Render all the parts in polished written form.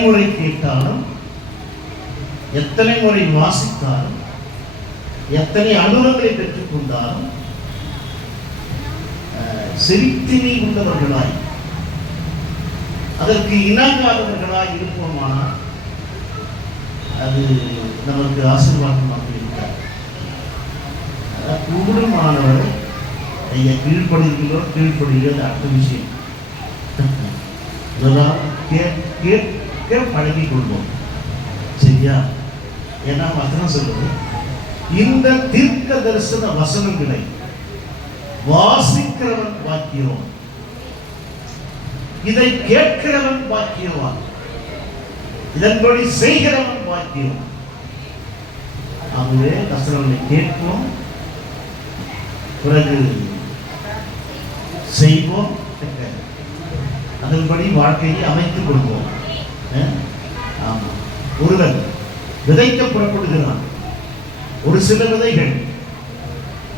முறை கேட்டாலும், எத்தனை முறை வாசித்தாலும், எத்தனை அனுபவங்களை பெற்றுக் கொண்டாலும் செவித்தினை உள்ளவர்களாய் அதற்கு இணங்காதவர்களாய் இருப்போமானால் அது நமக்கு ஆசீர்வாதமாக இருக்கிறார். கூடுமானவரை கீழ்ப்படுகிறது அடுத்த விஷயம். இதெல்லாம் கேட்க பழகிக் கொள்வோம். சரியா? ஏன்னா வசனம் சொல்லுது, இந்த தீர்க்க தரிசன வசனங்களை வாசிக்கிறவன் பாக்கியவான், இதை கேட்கிறவன் பாக்கியவான், இதன்படி செய்கிறவன் பாக்கியவான். ஆகவே வசனங்களை கேட்போம், பிறகு செய்வோம், அதன்படி வாழ்க்கையை அமைத்துக் கொள்வோம். ஒருவன் விதைக்க புறப்படுகிறான். ஒரு சில விதைகள்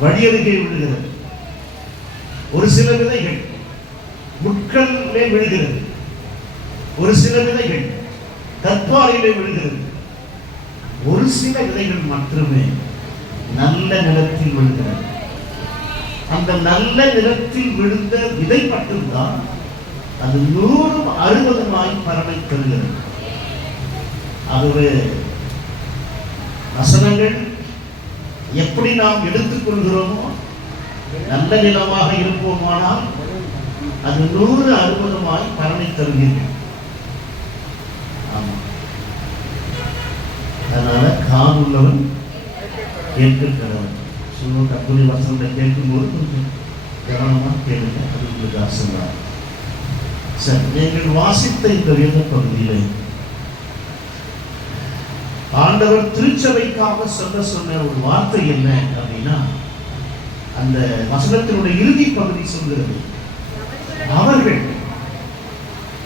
வழியருகே விழுகிறது, ஒரு சில விதைகள் முட்களிலே விழுகிறது, ஒரு சில விதைகள் கற்பாறையிலே விழுகிறது, ஒரு சில விதைகள் மட்டுமே நல்ல நிலத்தில் விழுகிறது. அந்த நல்ல நிலத்தில் விழுந்த விதை மட்டும்தான் அது 160 பலனை தருகிறது. ஆகவே வசனங்கள் எப்படி நாம் எடுத்துக்கொள்கிறோமோ, நல்ல நிலமாக இருப்போமானால் அது 160 பலனை தருகிறது. ஆமா, அதனால காதுள்ளவன் கேட்கிறவன். கர்த்தருடைய வசனத்தை கேட்கும்போது கொஞ்சம் கவனமா கேளுங்க, அது உங்களுக்கு ஆசீர்வாதம். சரி, நீங்கள் வாசித்த இந்த வேத பகுதியிலே ஆண்டவர் திருச்சபைக்காக சொன்ன ஒரு வார்த்தை என்ன அப்படின்னா, அந்த வசனத்தினுடைய இறுதி பகுதி சொல்கிறது, அவர்கள்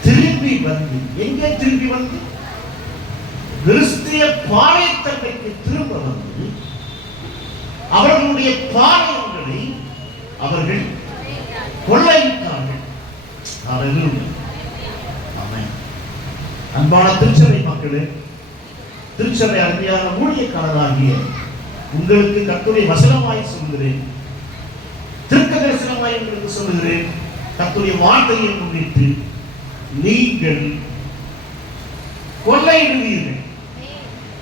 திரும்பி வந்து, எங்கே திரும்பி வந்து, கிறிஸ்திய பாளையத்தன்மைக்கு திரும்ப வந்து அவர்களுடைய பாளையங்களை அவர்கள் கொள்ளையிட்டார்கள். அன்பான திருச்சபை மக்களே, திருச்சபை அருமையான ஊழியக்காரராகிய உங்களுக்கு கர்த்தருடைய வசனமாய் சொல்கிறேன், தீர்க்க தரிசனமாய் உங்களுக்கு சொல்கிறேன். கர்த்தருடைய வார்த்தையை முன்னிட்டு நீங்கள் கொள்ளையிடுவீர்கள்.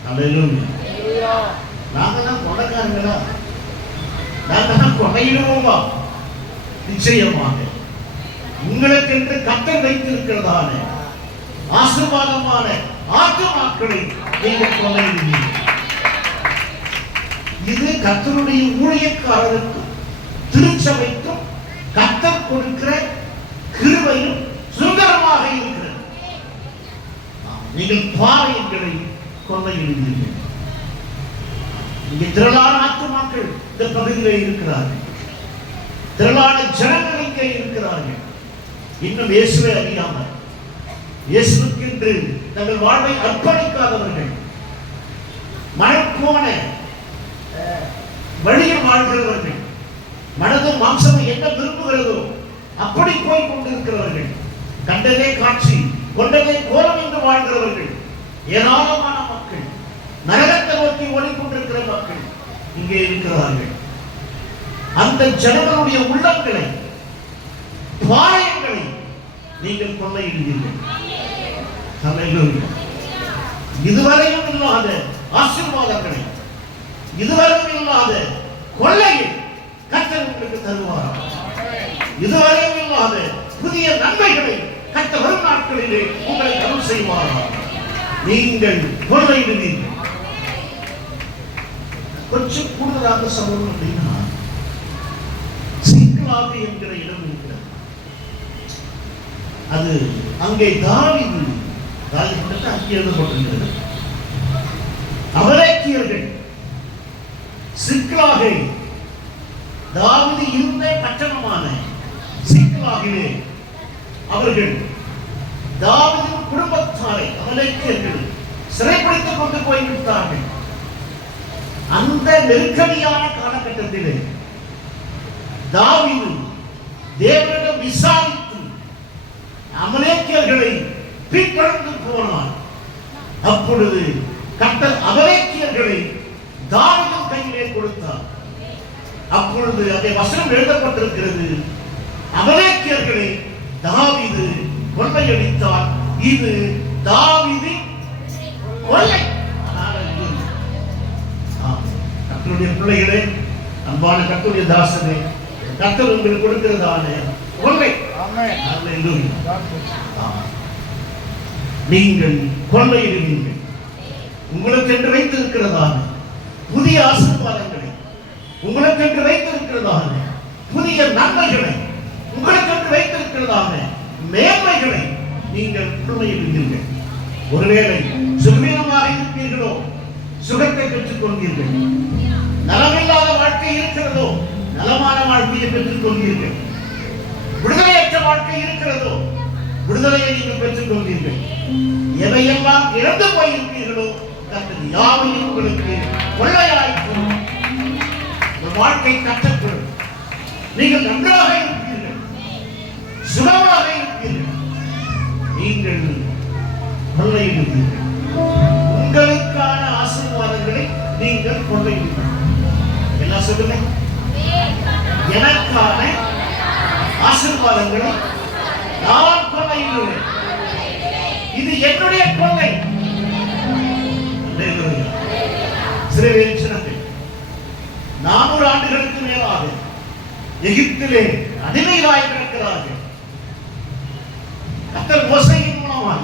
அல்லேலூயா. நாங்க தான் கொள்ளைக்காரங்களா? நாங்க தான் கொள்ளையிடுவோமா? நிச்சயமாக உங்களுக்கு கர்த்தர் வைத்திருக்கிறதான ஆசீர்வாதமான ஆத்துமாக்களை நீங்கள் கொள்ளையிடுவீர்கள். இது கர்த்தருடைய ஊழியக்காரருக்கும் திருச்சபைக்கும் கர்த்தர் கொடுக்கிற கிருபையும் சுதந்திரமாக இருக்கிறது. நீங்கள் பாளையங்களை கொள்ளையிடுவீர்கள். இங்கே திரளான ஆத்துமாக்கள் இந்த பகுதியில் இருக்கிறார்கள், திரளான ஜனங்கள் இங்கே இருக்கிறார்கள். இன்னும் இயேசுவை அறியாமல், இயேசுவுக்கு என்று தங்கள் வாழ்வை அர்ப்பணிக்காதவர்கள், மனப்போன வழியில் வாழ்கிறவர்கள், மனதும் மாம்சமும் என்ன விரும்புகிறதோ அப்படி போய் கொண்டிருக்கிறவர்கள், கண்டதே காட்சி கொண்டதே கோலம் என்று வாழ்கிறவர்கள், ஏராளமான மக்கள், நரகத்தை நோக்கி ஓடிக்கொண்டிருக்கிற மக்கள் இங்கே இருக்கிறார்கள். அந்த ஜனங்களுடைய உள்ளங்களை, பாளையங்களை நீங்கள் கொள்ளையிடுவீர்கள். இதுவரையும் இல்லாத ஆசீர்வாதங்களை, இதுவரையும் இல்லாத கொள்ளையை கர்த்தர் உங்களுக்கு தருவார். இதுவரையும் இல்லாத புதிய நன்மைகளை கர்த்தர் வரும் நாட்களிலே உங்களை அருள் செய்வார். நீங்கள் கொள்ளையிடுவீர்கள். கொஞ்சம் கூடுதலாக சொல்லணும் அப்படின்னா, சிக்கலாக என்கிற இடம் இருக்கிறது. அது அங்கே தாவீது அங்கே எழுதப்பட்டிருக்கிறது. அமலேக்கியர்கள் சிக்கலாகை, தாவீது இருந்த பட்டணமான சிக்கலாகிலே அவர்கள் தாவீதின் குடும்பத்தாரை அமலேக்கியர்கள் சிறைப்படுத்திக் கொண்டு போய்விட்டார்கள். அந்த நெருக்கடியான காலகட்டத்திலே தாவீது தேவனிடம் விசாரித்து அமலேக்கியர்களை பின்தொடர்ந்து போனான். அப்பொழுது கர்த்தர் அமலேக்கியர்களை தாவீதின் கையிலே கொடுத்தார். அப்பொழுது அதே வசனம் எழுதப்பட்டிருக்கிறது, அமலேக்கியர்களை தாவீது கொள்ளையடித்தார். இது தாவீதின் கொள்ளை. கர்த்தருடைய பிள்ளைகளே, அன்பான கர்த்தருடைய தாசனே, கர்த்தர் உங்களுக்கு கொடுக்கிறதான கொள்ளை. நீங்கள் கொள்ளையிடுவீர்கள். உங்களுக்கு என்று வைத்திருக்கிறதான புதிய ஆசீர்வாதங்களை, உங்களுக்கு என்று வைத்திருக்கிறதான புதிய நன்மைகளை, உங்களுக்கு என்று வைத்திருக்கிறதான மேன்மைகளை நீங்கள் கொள்ளையிடுவீர்கள். ஒருவேளை சுகவீனமாக இருப்பீர்களோ, சுகத்தை பெற்றுக் கொள்வீர்கள். நலமில்லாத வாழ்க்கை இருக்கிறதோ, நலமான வாழ்க்கையை பெற்றுக் கொள்வீர்கள். விடுதலையற்ற வாழ்க்கை இருக்கிறதோ, விடுதலையை நீங்கள் பெற்றுக் கொள்வீர்கள். எவையெல்லாம் இழந்து போயிருப்பீர்களோ, கர்த்தர் யாவையும் உங்களுக்கு கொள்ளையாய்க்கும். வாழ்க்கை கற்றப்படும். நீங்கள் நன்றாக இருப்பீர்கள், சுகமாக இருப்பீர்கள். நீங்கள் கொள்ளையிடுவீர்கள். உங்களுக்கான ஆசீர்வாதங்களை நீங்கள் கொள்ளையிடுவீர்கள். என்ன சொல்லுங்க? எனக்கான ஆசீர்வாதங்களை நான் கொள்ளையிடுவேன். இது என்னுடைய கொள்ளை. இஸ்ரவேல் ஜனங்கள் 400 ஆண்டுகளுக்கு மேலாக எகிப்திலே அடிமையாய் கிடக்கிறார்கள். கர்த்தர் மோசே